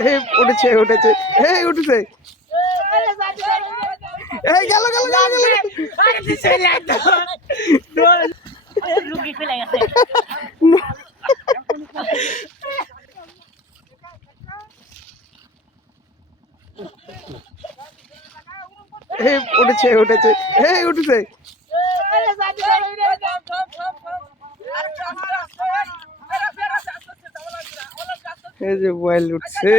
এই উঠেছে উঠেছে। এই উঠেছে। এই গেল গেল গেল গেল। উঠেছে উঠেছে। এই উঠেছে। এই যে মোবাইল উঠছে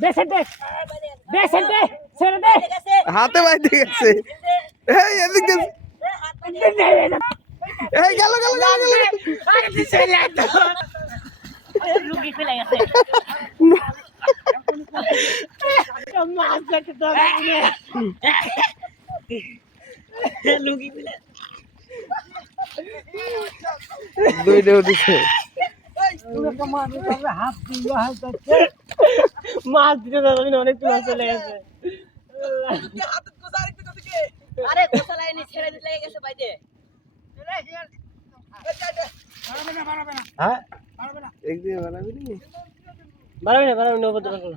দেশে দে দেশে দে ছেড়ে দে হাতে বাইতে গেছে এই এদিক দিয়ে এই গেল গেল গেল দুইটা উঠেছে মাছ দিতে অনেক চলে গেছে। আরে কোথা লাইনে ছেড়ে দিতে লেগে গেছে বাইতে হ্যাঁ? এক দিয়ে বানাবি নি বাড়াবি না বাড়াবি না। করো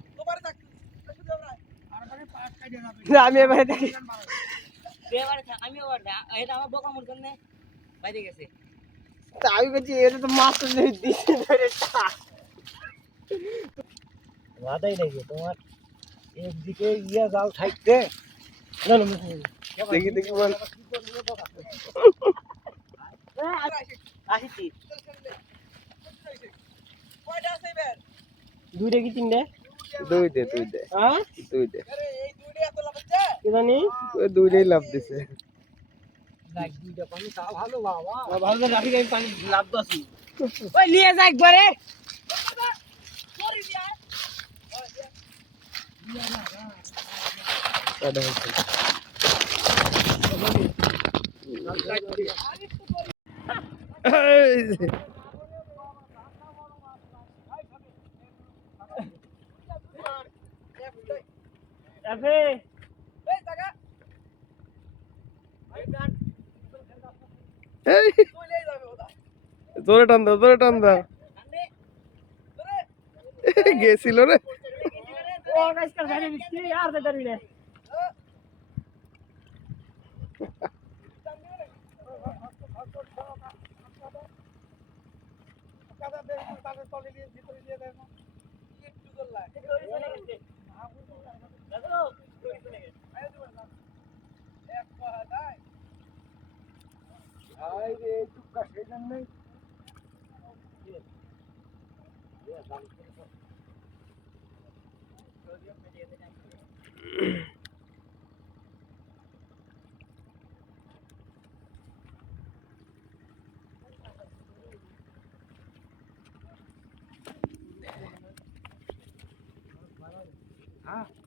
আমি এবারে দেখি। আমি এটা আমার বোকা মোর জন্য বাইরে গেছে। আমি বলছি এটা তো মাছ দিচ্ছে ধরে মাথায় তোমার? একদিকে ইয়ে জাল থাকতে। না না মুখে। দেখি দেখি বল। দুইটা কি তিনটে? দুইটা দুইটা হ্যাঁ? দুইটা কি জানি। দুইটাই লাভ দিছে। তা ভালো ভালো রাখি পানি লাভ আছি ওই নিয়ে যা একবারে এফে এই জোরে টান দাও জোরে টান দাও গেছিল রে। ও গাইস কর জানি দিচ্ছি আর দে ধরবি রে আই রে টুকা সেজন নেই Ah.